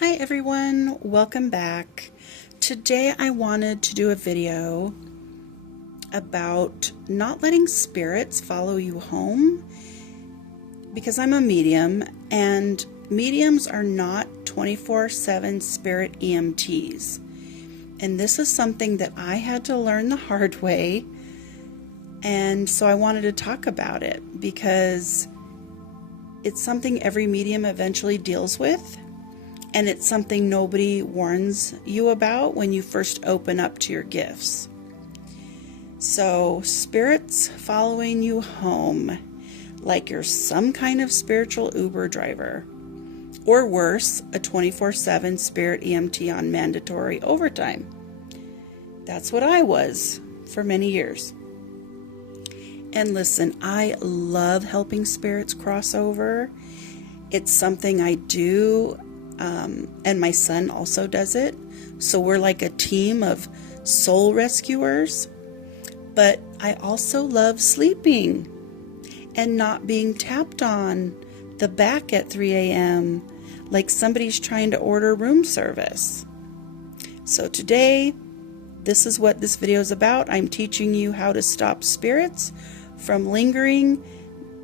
Hi everyone, welcome back. Today I wanted to do a video about not letting spirits follow you home because I'm a medium and mediums are not 24/7 spirit EMTs. And this is something that I had to learn the hard way, and so I wanted to talk about it because it's something every medium eventually deals with. And it's something nobody warns you about when you first open up to your gifts. So, spirits following you home like you're some kind of spiritual Uber driver. Or worse, a 24/7 spirit EMT on mandatory overtime. That's what I was for many years. And listen, I love helping spirits cross over. It's something I do. And my son also does it. So we're like a team of soul rescuers. But I also love sleeping and not being tapped on the back at 3 a.m. like somebody's trying to order room service. So today, this is what this video is about. I'm teaching you how to stop spirits from lingering,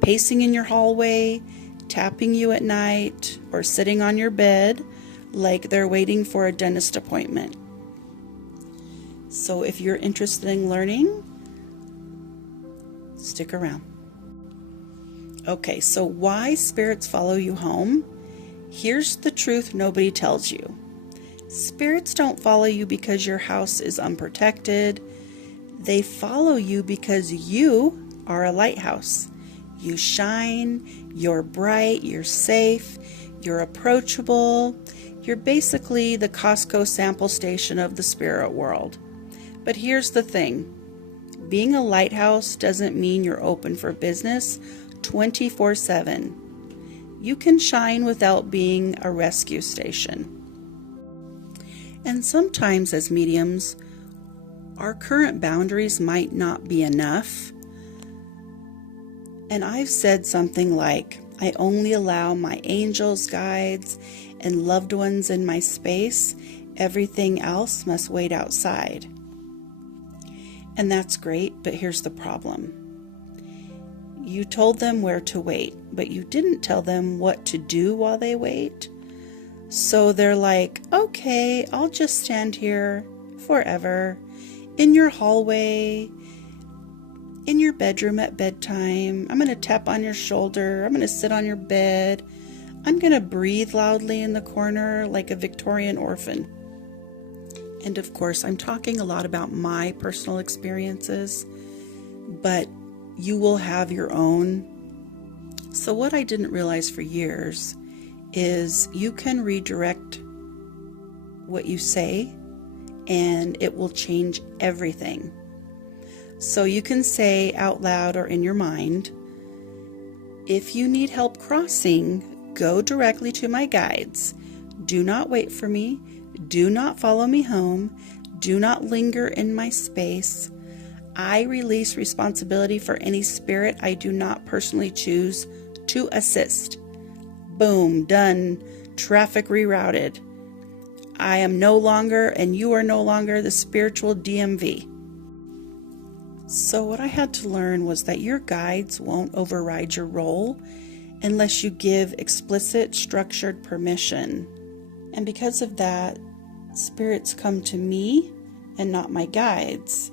pacing in your hallway, tapping you at night, or sitting on your bed like they're waiting for a dentist appointment. So if you're interested in learning, stick around. Okay, so why spirits follow you home? Here's the truth nobody tells you. Spirits don't follow you because your house is unprotected. They follow you because you are a lighthouse. You shine, you're bright, you're safe, you're approachable. You're basically the Costco sample station of the spirit world. But here's the thing. Being a lighthouse doesn't mean you're open for business 24/7. You can shine without being a rescue station. And sometimes as mediums, our current boundaries might not be enough. And I've said something like, I only allow my angels, guides, and loved ones in my space. Everything else must wait outside. And that's great, but here's the problem. You told them where to wait, but you didn't tell them what to do while they wait. So they're like, okay, I'll just stand here forever, in your hallway, in your bedroom at bedtime. I'm going to tap on your shoulder. I'm going to sit on your bed. I'm going to breathe loudly in the corner like a Victorian orphan. And of course, I'm talking a lot about my personal experiences, but you will have your own. So what I didn't realize for years is you can redirect what you say and it will change everything. So you can say out loud or in your mind, if you need help crossing, go directly to my guides. Do not wait for me. Do not follow me home. Do not linger in my space. I release responsibility for any spirit I do not personally choose to assist. Boom, done. Traffic rerouted. I am no longer, and you are no longer, the spiritual DMV. So what I had to learn was that your guides won't override your role unless you give explicit, structured permission. And because of that, spirits come to me and not my guides.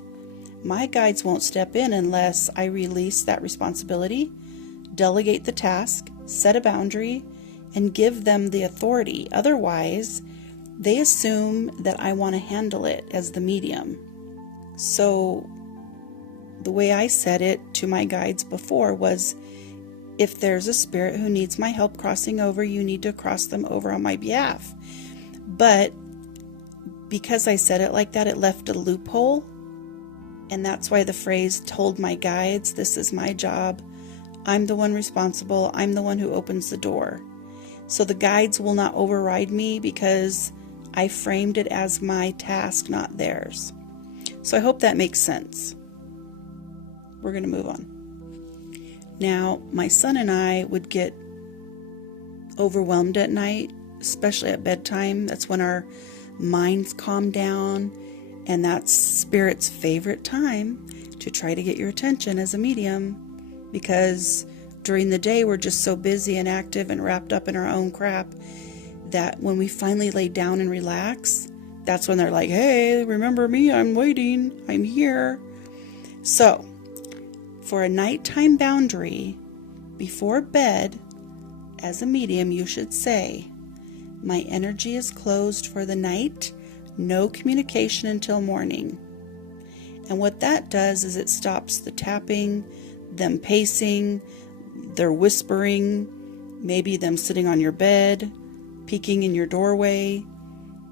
My guides won't step in unless I release that responsibility, delegate the task, set a boundary, and give them the authority. Otherwise, they assume that I want to handle it as the medium. So the way I said it to my guides before was, if there's a spirit who needs my help crossing over, you need to cross them over on my behalf. But because I said it like that, it left a loophole. And that's why the phrase told my guides, this is my job. I'm the one responsible. I'm the one who opens the door. So the guides will not override me because I framed it as my task, not theirs. So I hope that makes sense. We're going to move on. Now, my son and I would get overwhelmed at night especially at bedtime. That's when our minds calm down, and that's Spirit's favorite time to try to get your attention as a medium, because during the day we're just so busy and active and wrapped up in our own crap that when we finally lay down and relax, that's when they're like, hey, remember me? I'm waiting. I'm here. So, for a nighttime boundary before bed, as a medium, you should say, my energy is closed for the night. No communication until morning. And what that does is it stops the tapping, them pacing, their whispering, maybe them sitting on your bed, peeking in your doorway,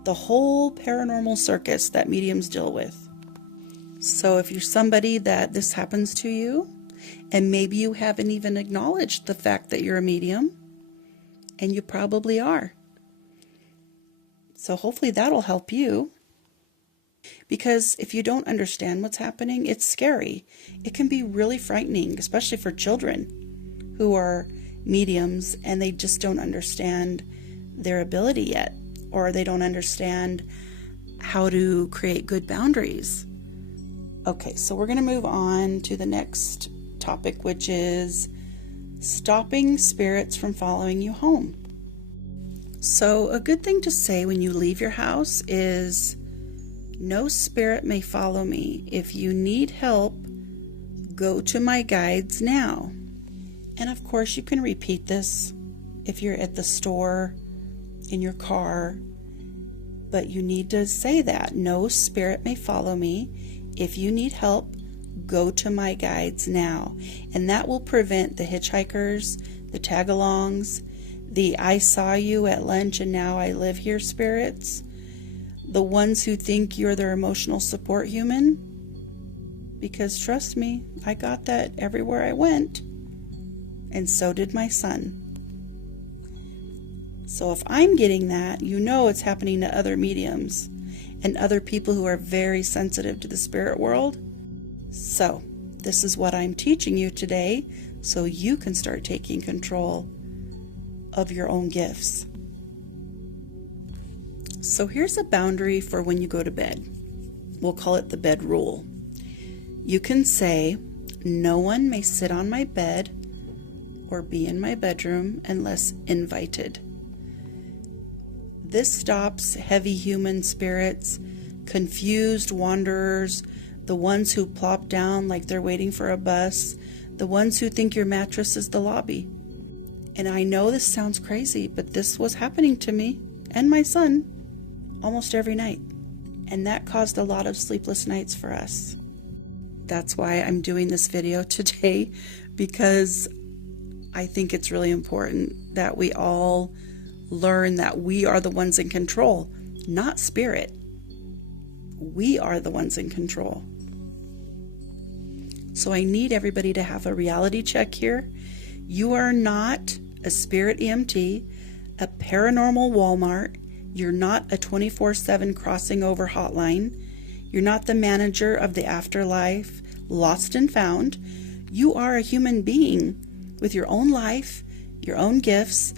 the whole paranormal circus that mediums deal with. So if you're somebody that this happens to you, and maybe you haven't even acknowledged the fact that you're a medium, and you probably are. So hopefully that'll help you. Because if you don't understand what's happening, it's scary. It can be really frightening, especially for children who are mediums and they just don't understand their ability yet, or they don't understand how to create good boundaries. Okay, so we're going to move on to the next topic, which is stopping spirits from following you home. So a good thing to say when you leave your house is, no spirit may follow me. If you need help, go to my guides now. And of course you can repeat this if you're at the store, in your car, but you need to say that. No spirit may follow me. If you need help, go to my guides now. And that will prevent the hitchhikers, the tag-alongs, the I saw you at lunch and now I live here spirits, the ones who think you're their emotional support human. Because trust me, I got that everywhere I went. And so did my son. So if I'm getting that, you know it's happening to other mediums and other people who are very sensitive to the spirit world. So this is what I'm teaching you today, so you can start taking control of your own gifts. So here's a boundary for when you go to bed. We'll call it the bed rule. You can say, no one may sit on my bed or be in my bedroom unless invited. This stops heavy human spirits, confused wanderers, the ones who plop down like they're waiting for a bus, the ones who think your mattress is the lobby. And I know this sounds crazy, but this was happening to me and my son almost every night. And that caused a lot of sleepless nights for us. That's why I'm doing this video today, because I think it's really important that we all learn that we are the ones in control, not spirit. We are the ones in control. So I need everybody to have a reality check here. You are not a spirit EMT, a paranormal Walmart. You're not a 24/7 crossing over hotline. You're not the manager of the afterlife, lost and found. You are a human being with your own life, your own gifts,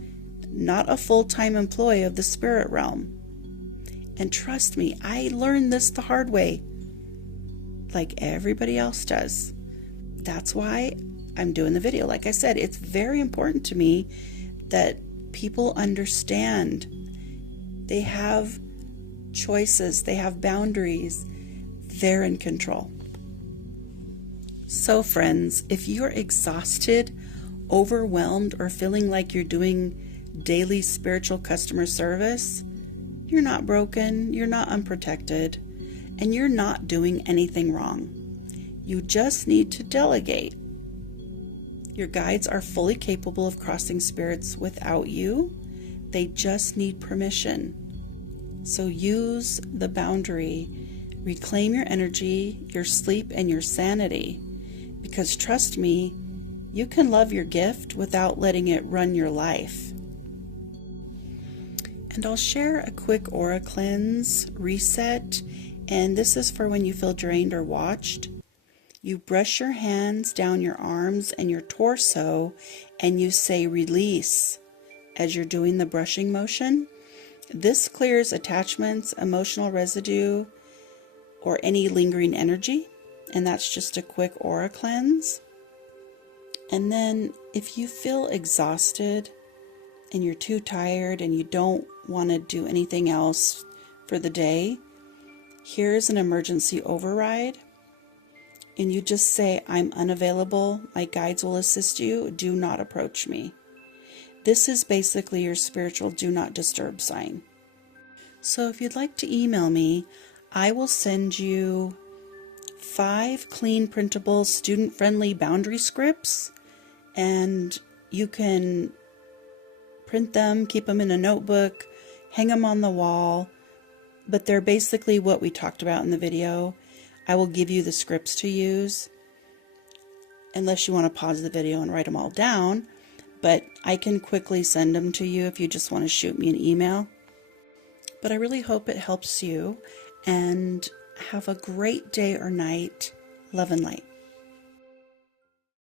not a full-time employee of the spirit realm. And trust me, I learned this the hard way, like everybody else does. That's why I'm doing the video. Like I said, it's very important to me that people understand they have choices, they have boundaries, they're in control. So friends, if you're exhausted, overwhelmed, or feeling like you're doing daily spiritual customer service, you're not broken, you're not unprotected, and you're not doing anything wrong. You just need to delegate. Your guides are fully capable of crossing spirits without you. They just need permission. So use the boundary. Reclaim your energy, your sleep, and your sanity. Because trust me, you can love your gift without letting it run your life. And I'll share a quick aura cleanse, reset, and this is for when you feel drained or watched. You brush your hands down your arms and your torso, and you say release as you're doing the brushing motion. This clears attachments, emotional residue, or any lingering energy. And that's just a quick aura cleanse. And then if you feel exhausted and you're too tired and you don't want to do anything else for the day, here's an emergency override. And you just say, I'm unavailable. My guides will assist you. Do not approach me. This is basically your spiritual do not disturb sign. So if you'd like to email me, I will send you 5 clean, printable, student-friendly boundary scripts, and you can print them, keep them in a notebook, hang them on the wall, but they're basically what we talked about in the video. I will give you the scripts to use, unless you want to pause the video and write them all down, but I can quickly send them to you if you just want to shoot me an email. But I really hope it helps you, and have a great day or night. Love and light.